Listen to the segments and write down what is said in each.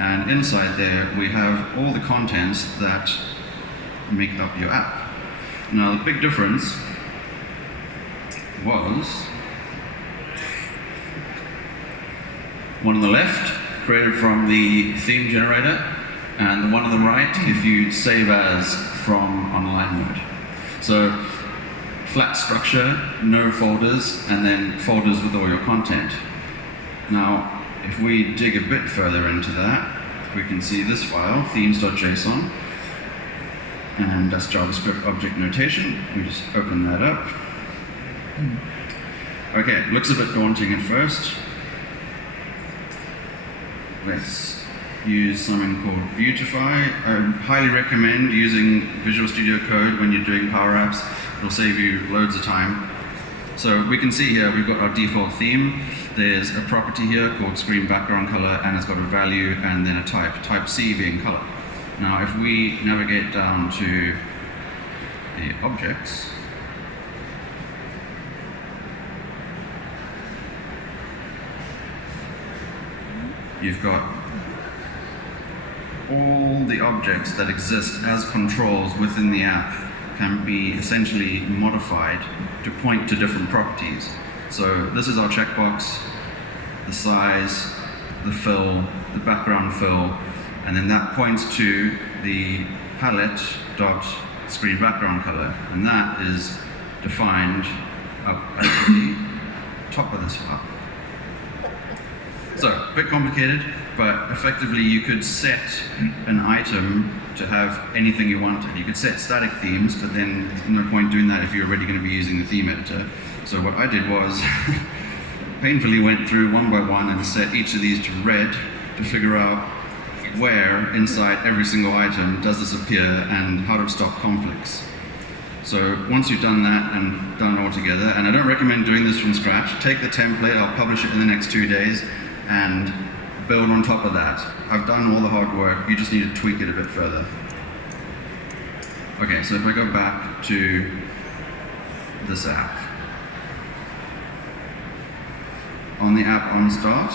And inside there, we have all the contents that make up your app. Now, the big difference was one on the left, created from the theme generator, and the one on the right, if you save as from online mode. So, flat structure, no folders, and then folders with all your content. Now, if we dig a bit further into that, we can see this file, themes.json, and that's JavaScript object notation. We just open that up. Okay, it looks a bit daunting at first. Let's use something called Beautify. I highly recommend using Visual Studio Code when you're doing PowerApps. It'll save you loads of time. So we can see here we've got our default theme. There's a property here called screen background color, and it's got a value and then a type C being color. Now if we navigate down to the objects, you've got all the objects that exist as controls within the app can be essentially modified to point to different properties. So this is our checkbox, the size, the fill, the background fill, and then that points to the palette dot screen background color, and that is defined up at the top of this file. So, a bit complicated, but effectively you could set an item to have anything you wanted. You could set static themes, but then there's no point doing that if you're already going to be using the theme editor. So what I did was painfully went through one by one and set each of these to red to figure out where inside every single item does this appear and how to stop conflicts. So once you've done that and done it all together, and I don't recommend doing this from scratch, take the template, I'll publish it in the next 2 days, and build on top of that. I've done all the hard work, you just need to tweak it a bit further. Okay, so if I go back to this app. On the app on start,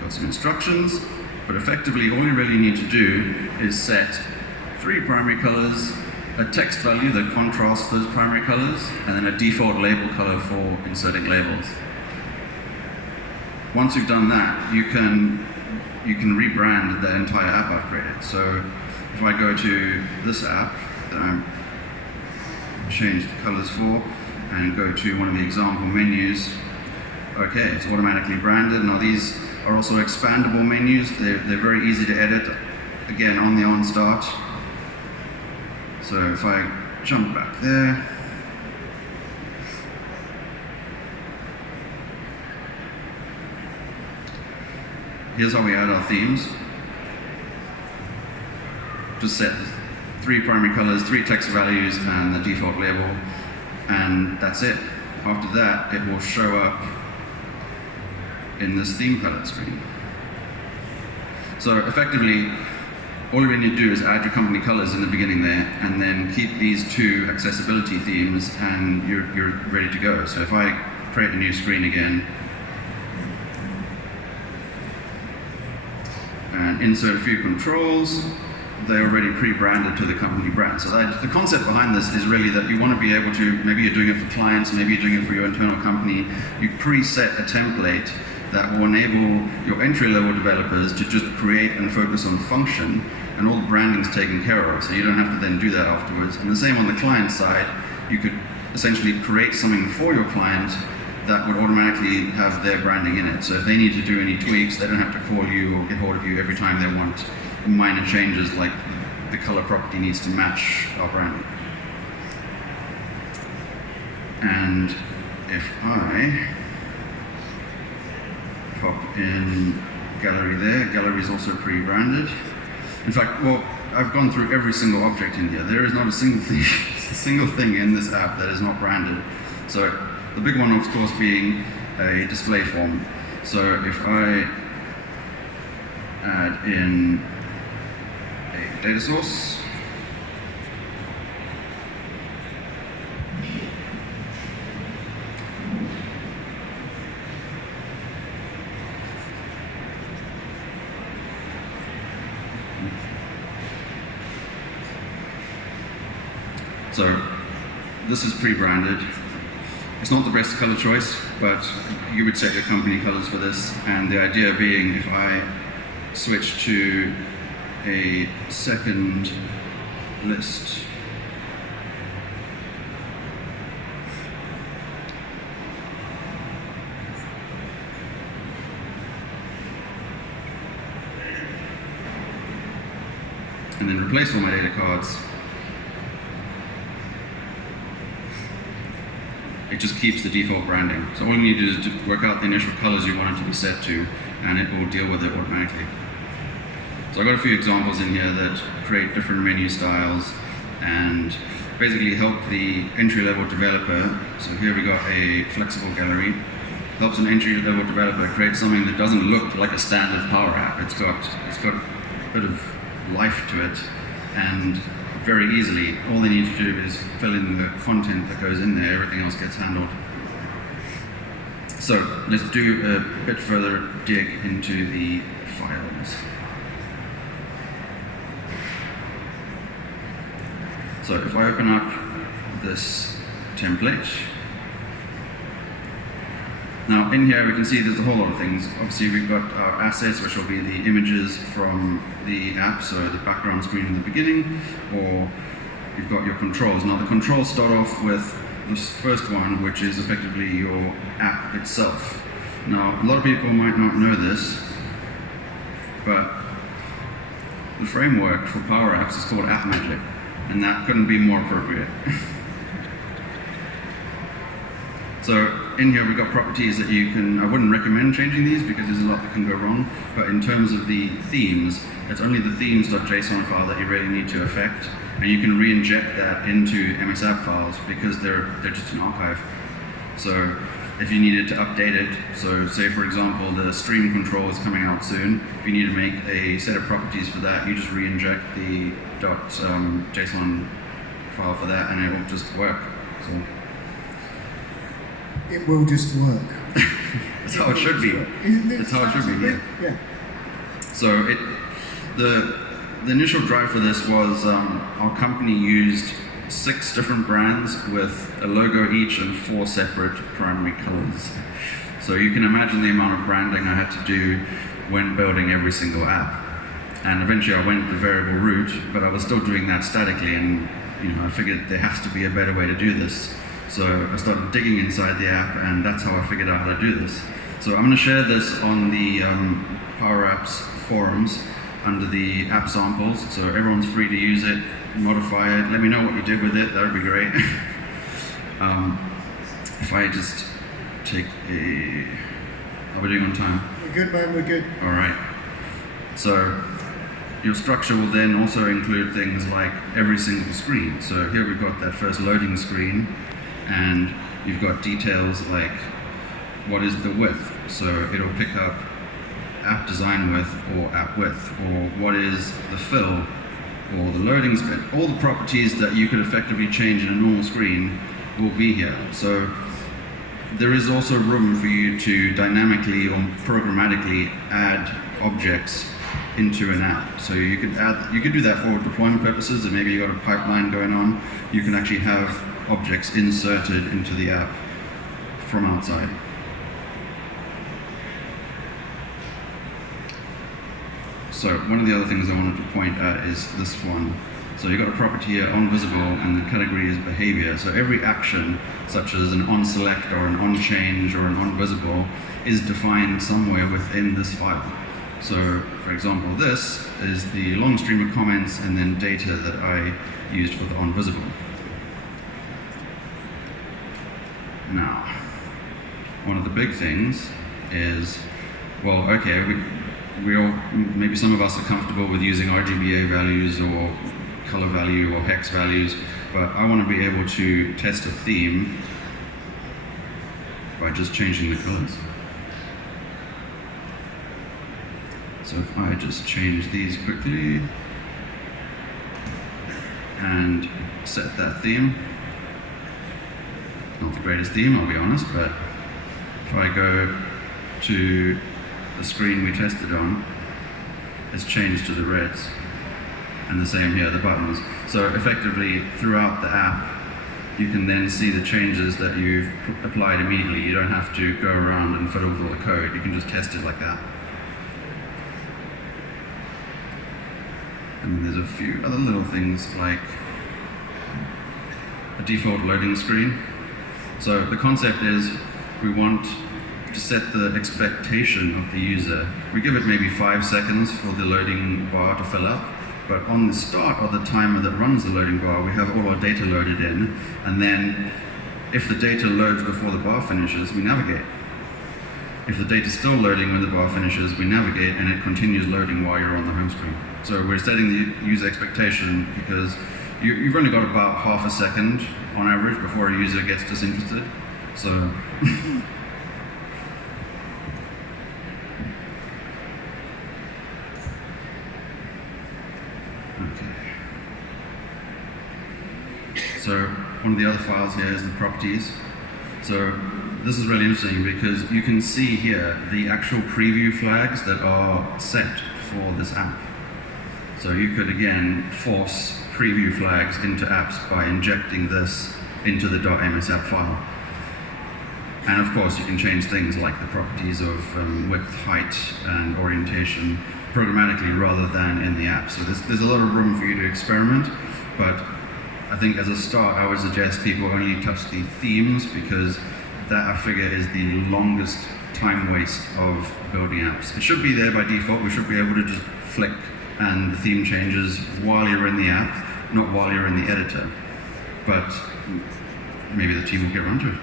got some instructions, but effectively all you really need to do is set 3 primary colors, a text value that contrasts those primary colors, and then a default label color for inserting labels. Once you've done that, you can rebrand the entire app I've created. So if I go to this app that I've changed the colors for, and go to one of the example menus, okay, it's automatically branded. Now these are also expandable menus. They're very easy to edit, again, on the on start. So if I jump back there, here's how we add our themes. Just set 3 primary colors, 3 text values, and the default label, and that's it. After that, it will show up in this theme palette screen. So effectively, all you need to do is add your company colors in the beginning there, and then keep these 2 accessibility themes, and you're ready to go. So if I create a new screen again, and insert a few controls, they're already pre-branded to the company brand. So the concept behind this is really that you want to be able to, maybe you're doing it for clients, maybe you're doing it for your internal company, you preset a template that will enable your entry-level developers to just create and focus on function, and all the branding's taken care of, so you don't have to then do that afterwards. And the same on the client side, you could essentially create something for your client that would automatically have their branding in it. So if they need to do any tweaks, they don't have to call you or get hold of you every time they want minor changes, like the color property needs to match our branding. And if I pop in gallery there, gallery is also pre-branded. In fact, well, I've gone through every single object in here. There is not a single thing in this app that is not branded. So the big one, of course, being a display form. So if I add in a data source, So this is pre-branded. It's not the best color choice, but you would set your company colors for this. And the idea being, if I switch to a second list, and then replace all my data cards, it just keeps the default branding. So all you need to do is to work out the initial colors you want it to be set to, and it will deal with it automatically. So I've got a few examples in here that create different menu styles and basically help the entry-level developer. So here we got a flexible gallery. Helps an entry-level developer create something that doesn't look like a standard Power App. It's got a bit of life to it, and very easily, all they need to do is fill in the content that goes in there, everything else gets handled. So let's do a bit further dig into the files. So if I open up this template, now in here we can see there's a whole lot of things. Obviously we've got our assets, which will be the images from the app, so the background screen in the beginning, or you've got your controls. Now the controls start off with this first one, which is effectively your app itself. Now a lot of people might not know this, but the framework for PowerApps is called App Magic, and that couldn't be more appropriate. So in here we've got properties that you can, I wouldn't recommend changing these because there's a lot that can go wrong, but in terms of the themes, it's only the themes.json file that you really need to affect, and you can re-inject that into MS App files because they're just an archive. So if you needed to update it, so say for example the stream control is coming out soon, if you need to make a set of properties for that, you just re-inject the .json file for that and it will just work. So it will just work. That's how it should be. That's how it should be, yeah. So the initial drive for this was our company used 6 different brands with a logo each and 4 separate primary colors. So you can imagine the amount of branding I had to do when building every single app. And eventually I went the variable route, but I was still doing that statically, and I figured there has to be a better way to do this. So I started digging inside the app, and that's how I figured out how to do this. So I'm going to share this on the PowerApps forums under the app samples, so everyone's free to use it, modify it, let me know what you did with it, that would be great. If I just take a... Are we doing on time? We're good, man, we're good. All right. So your structure will then also include things like every single screen. So here we've got that first loading screen, and you've got details like what is the width. So it'll pick up app design width or app width, or what is the fill or the loading speed. All the properties that you could effectively change in a normal screen will be here. So there is also room for you to dynamically or programmatically add objects into an app. So you could do that for deployment purposes, and maybe you've got a pipeline going on. You can actually have objects inserted into the app from outside. So one of the other things I wanted to point at is this one. So you've got a property here, onVisible, and the category is behavior. So every action, such as an onSelect or an onChange or an onVisible, is defined somewhere within this file. So for example, this is the long stream of comments and then data that I used for the onVisible. Now, one of the big things is, well, okay, maybe some of us are comfortable with using RGBA values or color value or hex values, but I want to be able to test a theme by just changing the colors. So if I just change these quickly and set that theme, not the greatest theme, I'll be honest, but if I go to the screen we tested on, it's changed to the reds. And the same here, the buttons. So effectively, throughout the app, you can then see the changes that you've applied immediately. You don't have to go around and fiddle with all the code. You can just test it like that. And there's a few other little things like a default loading screen. So the concept is we want to set the expectation of the user. We give it maybe 5 seconds for the loading bar to fill up, but on the start of the timer that runs the loading bar, we have all our data loaded in, and then if the data loads before the bar finishes, we navigate. If the data is still loading when the bar finishes, we navigate, and it continues loading while you're on the home screen. So we're setting the user expectation because you've only got about half a second on average before a user gets disinterested. So So one of the other files here is the properties. So this is really interesting because you can see here the actual preview flags that are set for this app. So you could again force preview flags into apps by injecting this into the .msapp file. And of course you can change things like the properties of width, height, and orientation programmatically rather than in the app. So there's a lot of room for you to experiment, but I think as a start I would suggest people only touch the themes because that I figure is the longest time waste of building apps. It should be there by default. We should be able to just flick and the theme changes while you're in the app, not while you're in the editor. But maybe the team will get around to it.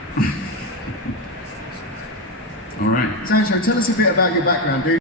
All right. Sancho, tell us a bit about your background, dude.